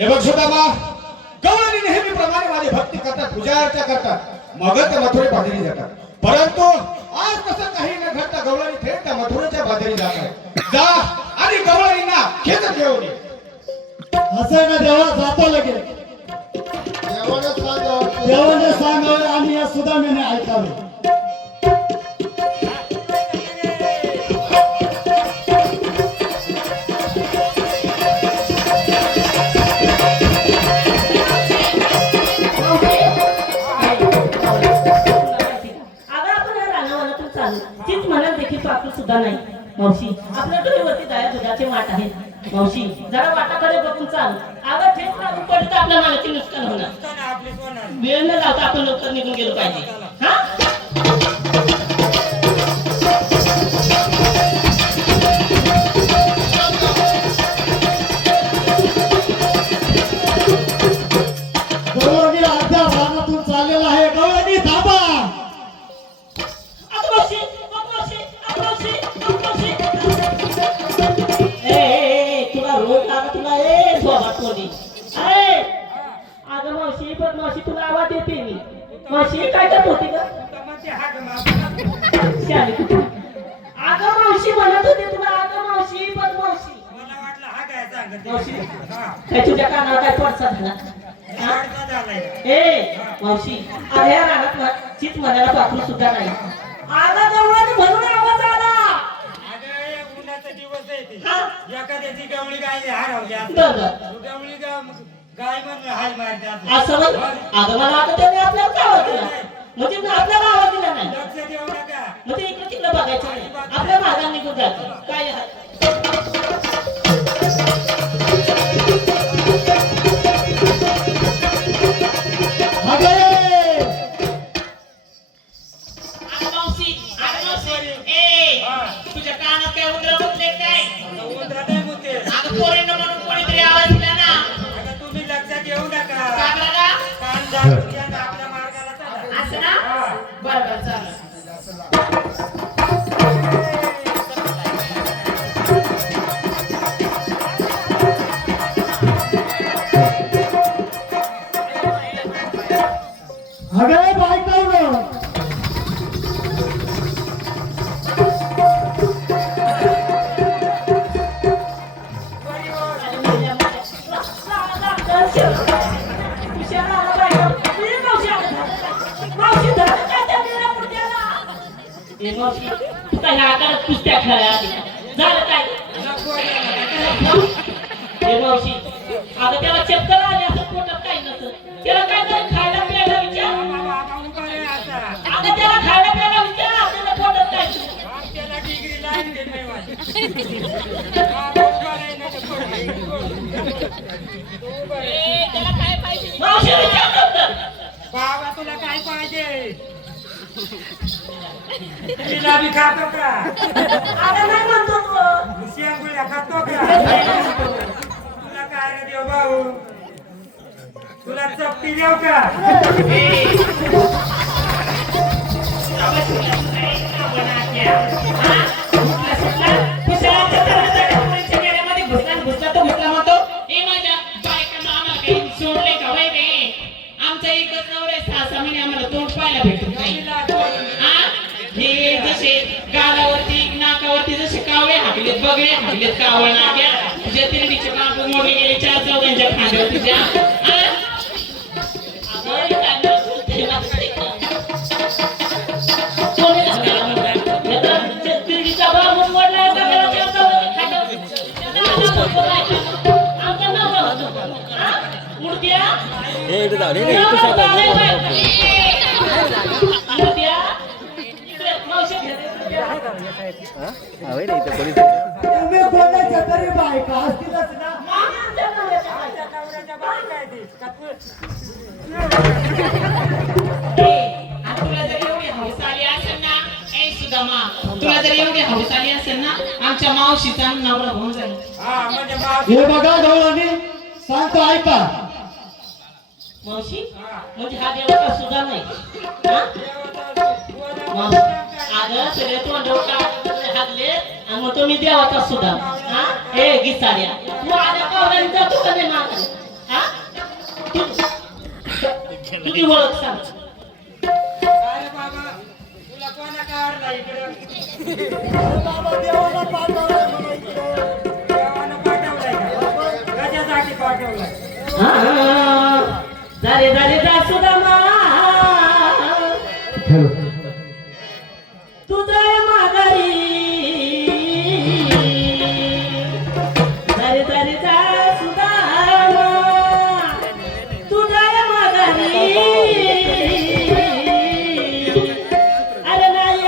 हे बघ सुदामा, गवळणी नेहमीप्रमाणे माझी भक्ती करतात, पूजा अर्चा करतात, मग त्या मथुरे बाजारी जातात. परंतु आज तसं काही न घडता गवळणी थेट त्या मथुरेच्या बाजारी जात आहे. जा आणि गवळणींना खेचत घेऊन ये. असं ना देवा, जातो लगेच. देवाने सांगावे आणि या सुदामेने ऐकावे. सुद्धा नाही मावशी, आपल्या डोळ्यावरती दया दुधाचे वाट आहेत मावशी. जरा वाटाकडे बघून चाल. आवाज ठेच लागून पडतं आपल्या मालाची नुकसान होणार. वेळ न लावता आपण लवकर निघून गेलो पाहिजे. हा गवळणी अर्ध्या रानातून चाललेला आहे. गवळणी थांबा. मावशी तुला आवाज येते मी. मावशी काय करत होती का? अगं मावशी म्हणत होते तुला. अगं मावशी पण मावशी मावशी काय तुझ्या कानावर काय पडसा झाला? ए मावशी, अर्ध्या रानात चीच म्हणायला पाखरू सुद्धा नाही. अगं गवळणी म्हणून आवाज आला. एखाद्याची गवळी गाय हरवली गवळी गाय म्हणून हाल मारतात असं म्हण. अगं मला आता त्याने आपल्याला आवाज दिला, म्हणजे आपल्याला आवाज दिला नाही. लक्ष देऊ नका. म्हणजे इकडे तिकडे बघायचं नाही, आपल्या मागाने निघून जायचं. काय तुझ्या कानात काय उंदरा मुतले काय? उंदरा नाही मुते. अगं पोरींनो म्हणून कोणीतरी आवाज दिला ना. अगं तुम्ही लक्षात घेऊ नका. का बरं? कान झाकून घ्या ना, आपल्या मार्गाला चला. असं ना? बरं बरं चालेल. अगे बायकावलं, तू काय आकारात कुस्त्या खेळायला आली का? झालं काय? हे मावशी, अगं त्याला चक्कर आली असं पोटात काही नसतं. त्याला काय तरी खायला प्यायला विचार. अगं त्याला खायला प्यायला विचार, त्याला पोटात काय त्याला डिग्री लागते नाही मावशी विचार तर. बाबा तुला काय पाहिजे? तिला बी खातो का? अगं नाही म्हणतो तो. शेंगुळ्या खातो का? तुला काय रे देव भाऊ? तुला चपटी देऊ का? आमचा एकच नवरा 6 महिने आम्हाला तोंड पाहायला भेटत नाही. हे जसे गालावरती नाकावरती जसे कावळे हाकलेत, बगळे हाकलेत, कावळ नाक्या तुझ्या तिरडीचे काप मोडले गेले 4 चौघांच्या खांद्यावर तुझ्या. तिरडीचा बाबू मोडला मूर्त्या तुम्ही कोणाच्या तरी बायका असतीलच ना. तुला जर एवढी हौस आली असेल ना, आमच्या मावशीचा नवरा होऊन जाईल. हे बघा गवळणी, सांगतो ऐका. मावशी म्हणजे हा देवाचा सुद्धा नाही. अगं सगळे तोंड हागले आणि मग तुम्ही देवाचा सुद्धा. हे गिसाड्या तू आल्या पावलांनी जातो का नाही मागायला? तुझी ओळख सांग. अरे बाबा तुला कोणा काढला इकडं बाबा देवाला पाठवलंय मला इकडे. देवानं पाठवलाय का कशासाठी पाठवलाय हा, जारे जारे जा सुदामा तुझा माघारी जारे जारे जा सुदामा तुझा माघारी अरे नाही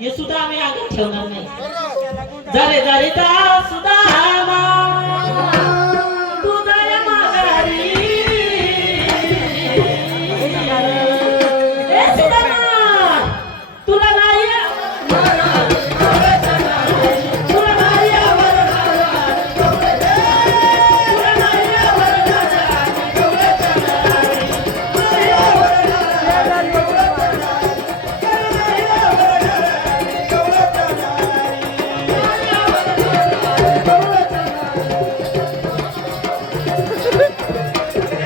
हे सुद्धा आम्ही आगत ठेवणार नाही. जरे जरे जा सुदामा तुझा माघारी ए सुदामा तुला नाही तुला नाही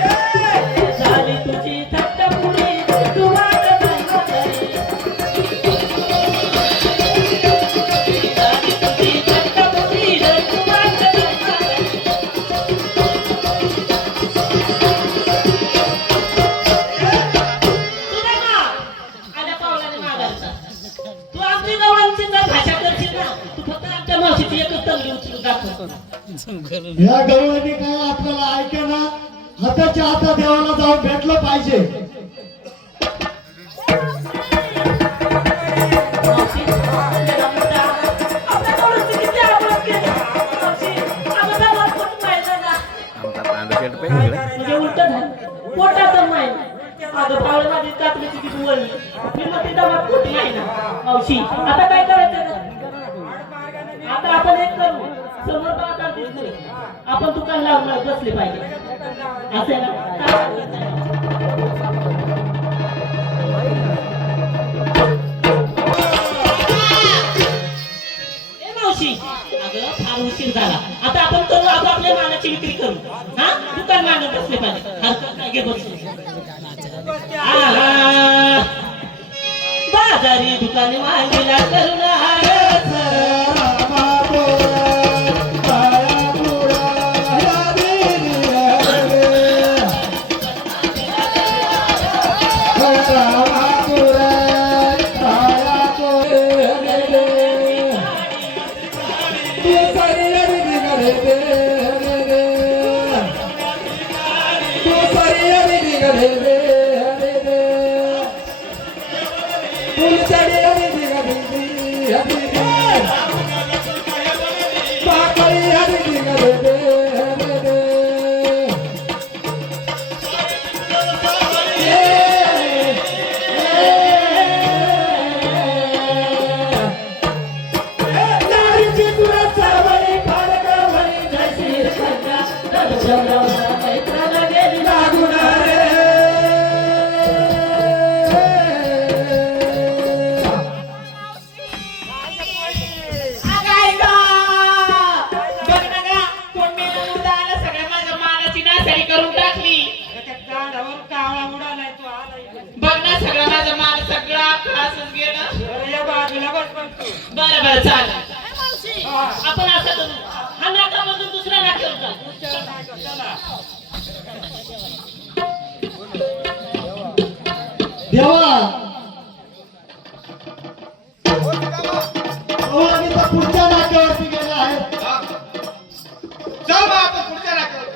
झाली तुझी थट्टापुडी तू वाटत नाही. झाली तुझी थट्टापुडी तू वाटत नाही. सुदामा आल्या पावलाने मागायचा तू आमची गवळणची जर भाषा करशील ना तू फक्त आमच्या मावशीची एकच तंगडी उचलून दाखव. या गवळणी काय आपल्याला ऐका हाताच्या हातात देवाला जाऊन भेटलं पाहिजे. मावशी, आपल्या गवळणची किती आवडत केली. मावशी, अगोदर वर कुठं पाहिलं ना. म्हणजे उलटं झालं. पोटाचं माहित. अगं पावलं माझी कातलीची किती वळली. मी मग ती दमात कुठे नाही ना. मावशी, आता काय करायचं ना? आता आपण एक करू. समोर पाहता दिसतोय. आपण दुकान लावून बसले पाहिजे. असं आहे ए मावशी, अगं फार उशीर झाला. आता आपण करू आपापल्या मालाची विक्री करू. हा दुकान मांडून बसले पाहिजे. हरकत नाही घे बसू. बाजारी दुकाने मांडीला करून बरं बरं चालेल. आपण असं करू हा नाकामधून दुसऱ्या नाक्यावर जाऊ. देवा मी तर पुढच्या नाक्यावरती गेला आहे. चल मग आपण पुढच्या नाक्यावर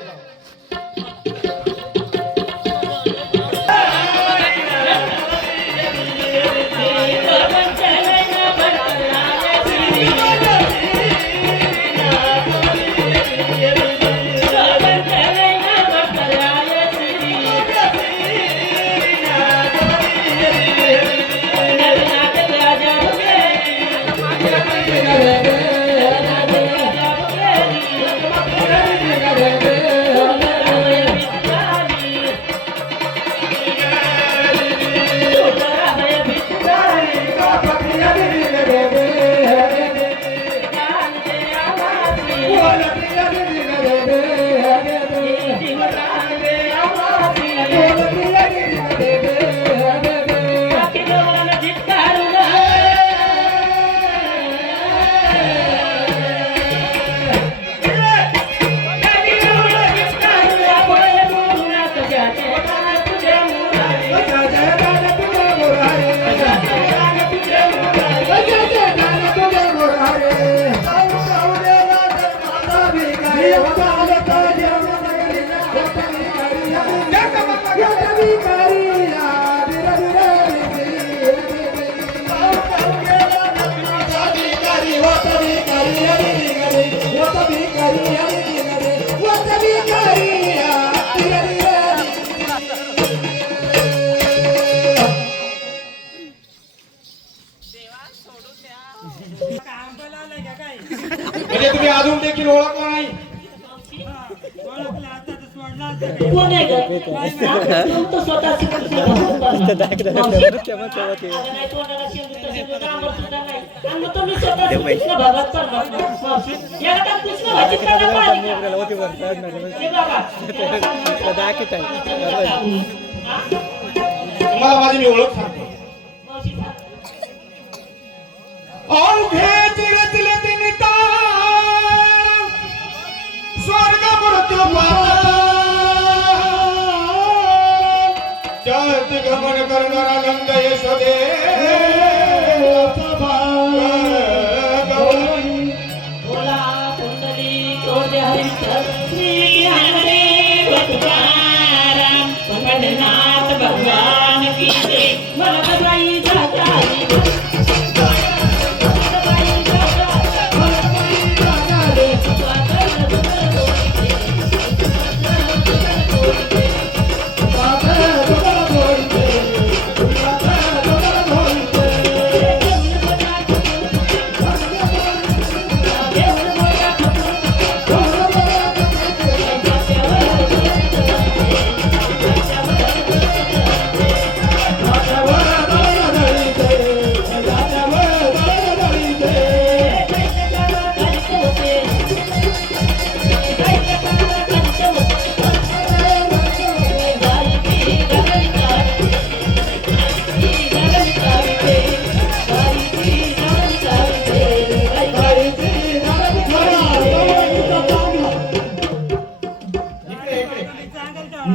म्हणजे तुम्ही अजून देखील ओळखला नाही. ओळखलं आता तर सोडला असता. कोण आहे ग? हा? तू तर स्वतः शिकत नाही. मावशी. अगं नाही, तोंडाला शेंबूड तसेंबूड डांबर सुद्धा नाही. आणि मग तुम्ही स्वतः कृष्ण भगवान परमात्मा. मावशी, एकदा कृष्ण भाजी खायला पाहिजे का? हे बाबा, हा? तुम्हाला माझी मी ओळख सांगतो. मावशी सांग. अवघे चिरचिले तिने तार, स्वर्ग मृत्यू पाताळ, जगत गमन करणारा नंद यशोदे गौरी. बोला कुंडली तोडे हरिचर श्री हरिदेव तुकाराम पंढरनाथ भगवान की जय. मला बाई जाताली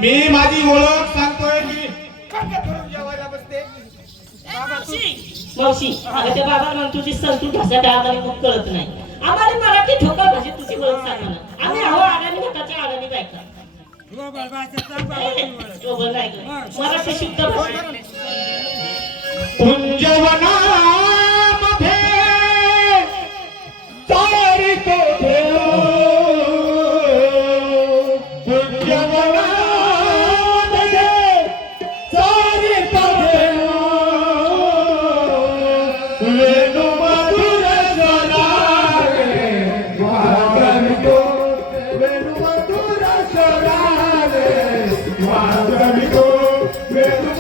मी माझी ओळख सांगतोय की पंगत भरून जेवायला बसते. मावशी, अगं त्या बाबांना तुझी संतूर भाषा डाळ मग कळत नाही. आम्हाला मराठी ठोका भाषेत तुझी ओळख सांगा ना. आम्ही हवं आडाणी भाताच्या आडाणी बायका. गोबळ भाषेत सांग बाबाची ओळख. डोबल नाही गं. मराठी शुद्ध भाषा. कुंजवनामध्ये तारितो देव, कुंजवनामध्ये तारितो देव, वेणू मधुर स्वराने वाजवितो, वेणू मधुर स्वराने वाजवितो, वेणू